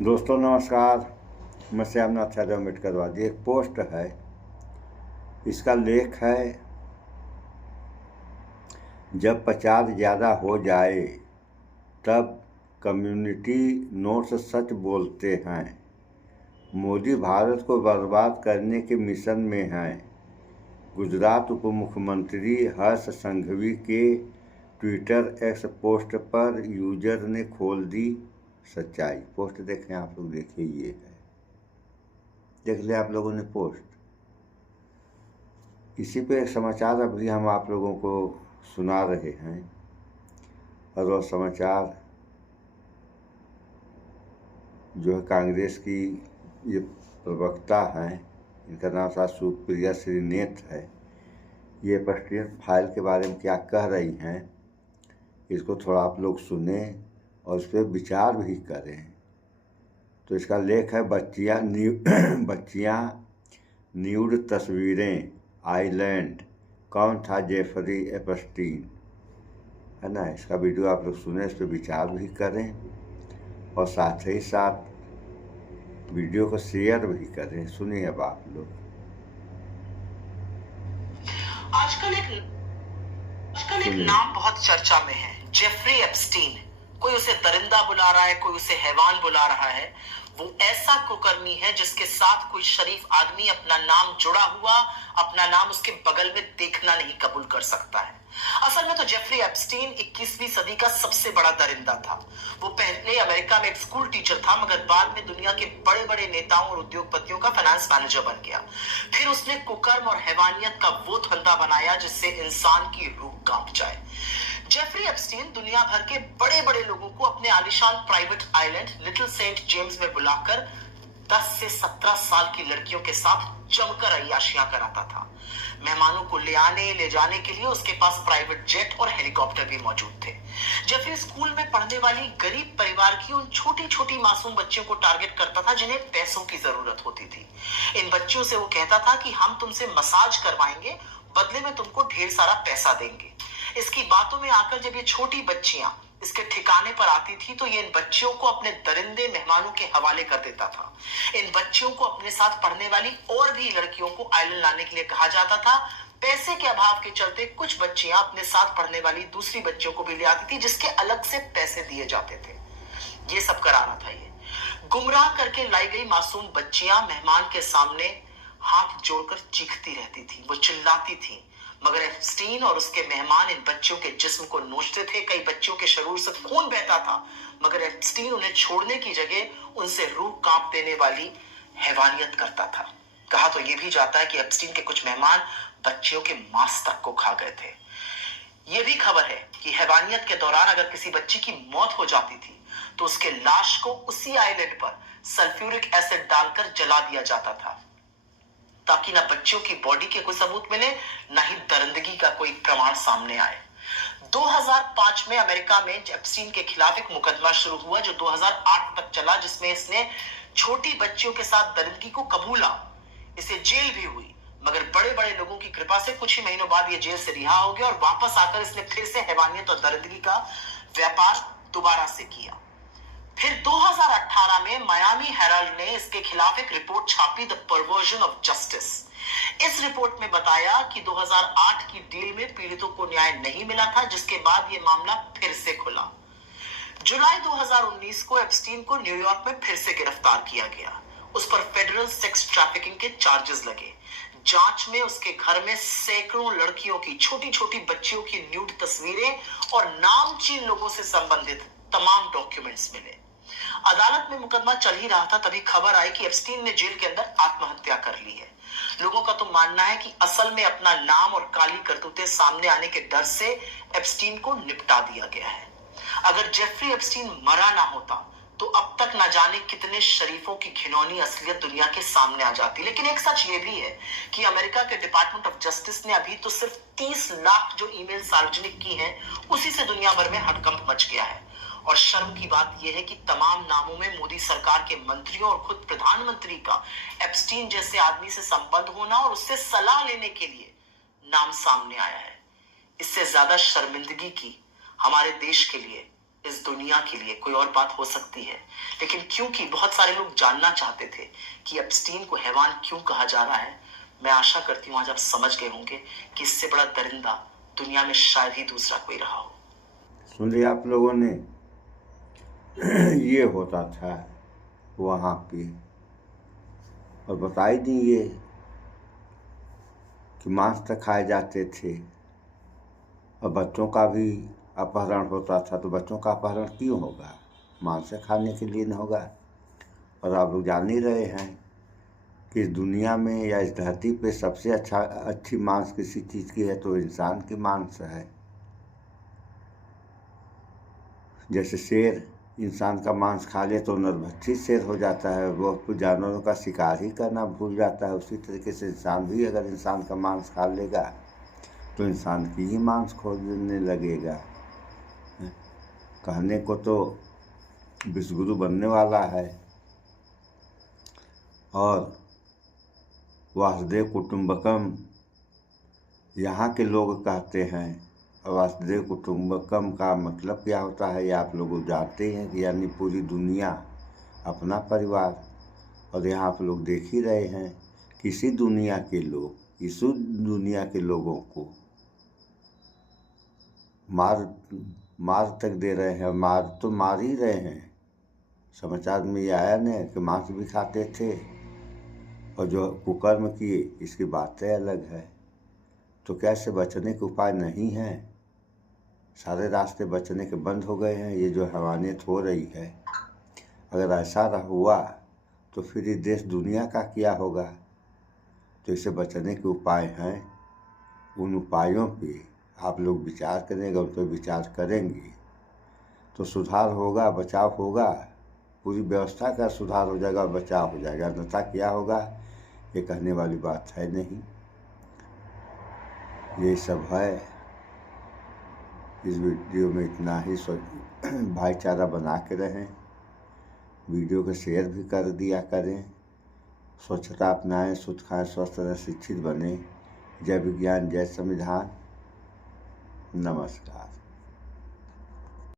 दोस्तों नमस्कार। मैं श्यामनाथ यादव अम्बेडकरवादी। एक पोस्ट है, इसका लेख है जब प्रचार ज़्यादा हो जाए तब कम्युनिटी नोट्स सच बोलते हैं। मोदी भारत को बर्बाद करने के मिशन में हैं। गुजरात उप मुख्यमंत्री हर्ष संघवी के ट्विटर एक्स पोस्ट पर यूजर ने खोल दी सच्चाई। पोस्ट देखें, आप लोग देखिए, ये है, देख लिया आप लोगों ने पोस्ट। इसी पे एक समाचार अभी हम आप लोगों को सुना रहे हैं, और वह समाचार जो है कांग्रेस की ये प्रवक्ता हैं, इनका नाम शायद सुप्रिया श्रीनेत है। ये एपस्टीन फाइल के बारे में क्या कह रही हैं, इसको थोड़ा आप लोग सुने और इस पर विचार भी करें। तो इसका लेख है बच्चियाँ न्यूड तस्वीरें आइलैंड, कौन था जेफरी एपस्टीन, है ना। इसका वीडियो आप लोग सुने, इस पर विचार भी करें और साथ ही साथ वीडियो को शेयर भी करें। सुनिए अब आप लोग। आजकल एक नाम बहुत चर्चा में है, जेफरी एप्स्टीन। कोई उसे दरिंदा बुला रहा है, कोई उसे हैवान बुला रहा है। वो ऐसा कुकर्मी है जिसके साथ कोई शरीफ आदमी अपना नाम जुड़ा हुआ, अपना नाम उसके बगल में देखना नहीं कबूल कर सकता है। असल में तो जेफरी एप्स्टीन 21वीं सदी का सबसे बड़ा दरिंदा था। वो पहले अमेरिका में एक स्कूल टीचर था, मगर बाद में दुनिया के बड़े बड़े नेताओं और उद्योगपतियों का फाइनेंस मैनेजर बन गया। फिर उसने कुकर्म और हैवानियत का वो धंधा बनाया जिससे इंसान की रूह कांप जाए। जेफरी एप्स्टीन दुनिया भर के बड़े बड़े लोगों को अपने आलीशान private island little saint James में बुलाकर 10 से 17 साल की लड़कियों के साथ जमकर अय्याशियां कराता था। मेहमानों को ले आने ले जाने के लिए उसके पास प्राइवेट जेट और हेलीकॉप्टर भी मौजूद थे। जेफरी स्कूल में पढ़ने वाली गरीब परिवार की उन छोटी छोटी मासूम बच्चियों को टारगेट करता था जिन्हें पैसों की जरूरत होती थी। इन बच्चियों से वो कहता था कि हम तुमसे मसाज करवाएंगे, बदले में तुमको ढेर सारा पैसा देंगे। इसकी बातों में आकर जब ये छोटी बच्चियां इसके ठिकाने पर आती थी तो ये इन बच्चियों को अपने दरिंदे मेहमानों के हवाले कर देता था। इन बच्चियों को अपने साथ पढ़ने वाली और भी लड़कियों को आइलैंड लाने के लिए कहा जाता था। पैसे के अभाव के चलते कुछ बच्चियां अपने साथ पढ़ने वाली दूसरी बच्चियों को भी ले आती थी, जिसके अलग से पैसे दिए जाते थे। ये सब करा रहा था। ये गुमराह करके लाई गई मासूम बच्चियां मेहमान के सामने हाथ जोड़कर चीखती रहती थी, वो चिल्लाती थी, मगर एप्स्टीन और उसके मेहमान इन बच्चियों के जिस्म को नोचते थे। कई बच्चियों के शरीर से खून बहता था, मगर एप्स्टीन उन्हें छोड़ने की जगह उनसे रूह कांप देने वाली हैवानियत करता था। कहा तो यह भी जाता है कि एप्स्टीन के कुछ मेहमान बच्चियों के मांस तक को खा गए थे। यह भी खबर है कि हैवानियत के दौरान अगर किसी बच्ची की मौत हो जाती थी तो उसके लाश को उसी आइलैंड पर सल्फ्यूरिक एसिड डालकर जला दिया जाता था, ताकि ना बच्चियों की बॉडी के कोई सबूत मिले, ना ही दरिंदगी का कोई प्रमाण सामने आए। 2005 में अमेरिका में एप्स्टीन के खिलाफ एक मुकदमा शुरू हुआ जो 2008 तक चला, जिसमें इसने छोटी बच्चियों के साथ दरिंदगी को कबूला। इसे जेल भी हुई, मगर बड़े बड़े लोगों की कृपा से कुछ ही महीनों बाद ये जेल से रिहा हो गया और वापस आकर इसने फिर से हैवानियत और दरिंदगी का व्यापार दोबारा से किया। फिर 2018 में मायामी हेराल्ड ने इसके खिलाफ एक रिपोर्ट छापी, द परवर्जन ऑफ जस्टिस। इस रिपोर्ट में बताया कि 2008 की डील में पीड़ितों को न्याय नहीं मिला था, जिसके बाद यह मामला फिर से खुला। जुलाई 2019 को एप्स्टीन को न्यूयॉर्क में फिर से गिरफ्तार किया गया। उस पर फेडरल सेक्स ट्रैफिकिंग के चार्जेस लगे। जांच में उसके घर में सैकड़ों लड़कियों की, छोटी छोटी बच्चियों की न्यूड तस्वीरें और नामचीन लोगों से संबंधित तमाम डॉक्यूमेंट्स मिले। अदालत में मुकदमा चल ही रहा था, तभी खबर आई कि एप्स्टीन ने जेल के अंदर आत्महत्या कर ली है। लोगों का तो मानना है कि असल में अपना नाम और काली करतूतें सामने आने के डर से एप्स्टीन को निपटा दिया गया है। अगर जेफरी एप्स्टीन मरा ना होता तो अब तक ना जाने कितने शरीफों की घिनौनी असलियत दुनिया के सामने आ जाती। लेकिन एक सच ये भी है कि अमेरिका के डिपार्टमेंट ऑफ जस्टिस ने अभी तो सिर्फ 30 लाख जो ईमेल सार्वजनिक की हैं, उसी से दुनिया भर में हड़कंप मच गया है। और शर्म की बात यह है कि तमाम नामों में मोदी सरकार के मंत्रियों और खुद प्रधानमंत्री का एप्स्टीन जैसे आदमी से संबंध होना और उससे सलाह लेने के लिए नाम सामने आया है। इससे ज्यादा शर्मिंदगी की हमारे देश के लिए इस दुनिया के लिए कोई और बात हो सकती है, लेकिन क्योंकि बहुत सारे लोग जानना चाहते थे कि एप्स्टीन को हैवान क्यों कहा जा रहा है, मैं आशा करती हूं आज आप समझ गए होंगे कि इससे बड़ा दरिंदा दुनिया में शायद ही दूसरा कोई रहा हो। सुन लिया आप लोगों ने। ये होता था वहाँ पे, और बता ही दिए कि मांस तक खाए जाते थे, और बच्चों का भी अपहरण होता था। तो बच्चों का अपहरण क्यों होगा? मांस खाने के लिए न होगा। और आप लोग जान ही रहे हैं कि इस दुनिया में या इस धरती पे सबसे अच्छी मांस किसी चीज़ की है तो इंसान की मांस है। जैसे शेर इंसान का मांस खा ले तो नरभक्षी शेर हो जाता है, वो कुछ जानवरों का शिकार ही करना भूल जाता है। उसी तरीके से इंसान भी अगर इंसान का मांस खा लेगा तो इंसान की ही मांस खोजने लगेगा। कहने को तो विश्वगुरु बनने वाला है, और वासुदेव कुटुंबकम यहाँ के लोग कहते हैं। वासुदेव कुटुंबकम का मतलब क्या होता है ये आप लोग जानते हैं कि यानी पूरी दुनिया अपना परिवार। और यहाँ आप लोग देख ही रहे हैं किसी दुनिया के लोग इस दुनिया के लोगों को मार तक दे रहे हैं। मार ही रहे हैं। समाचार में ये आया न कि मांस भी खाते थे, और जो कुकर्म किए इसकी बातें अलग है। तो क्या इससे बचने के उपाय नहीं है? सारे रास्ते बचने के बंद हो गए हैं। ये जो हैवानियत हो रही है, अगर ऐसा हुआ तो फिर ये देश दुनिया का क्या होगा? तो इससे बचने के उपाय हैं। उन उपायों पे आप लोग विचार करेंगे, उन पर विचार करेंगे तो सुधार होगा, बचाव होगा। पूरी व्यवस्था का सुधार हो जाएगा और बचाव हो जाएगा। अन्यथा क्या होगा ये कहने वाली बात है नहीं। ये सब है। इस वीडियो में इतना ही। भाईचारा बना के रहें। वीडियो को शेयर भी कर दिया करें। स्वच्छता अपनाएं, शुद्ध खाएं, स्वस्थ रहें, शिक्षित बने। जय विज्ञान, जय संविधान। नमस्कार।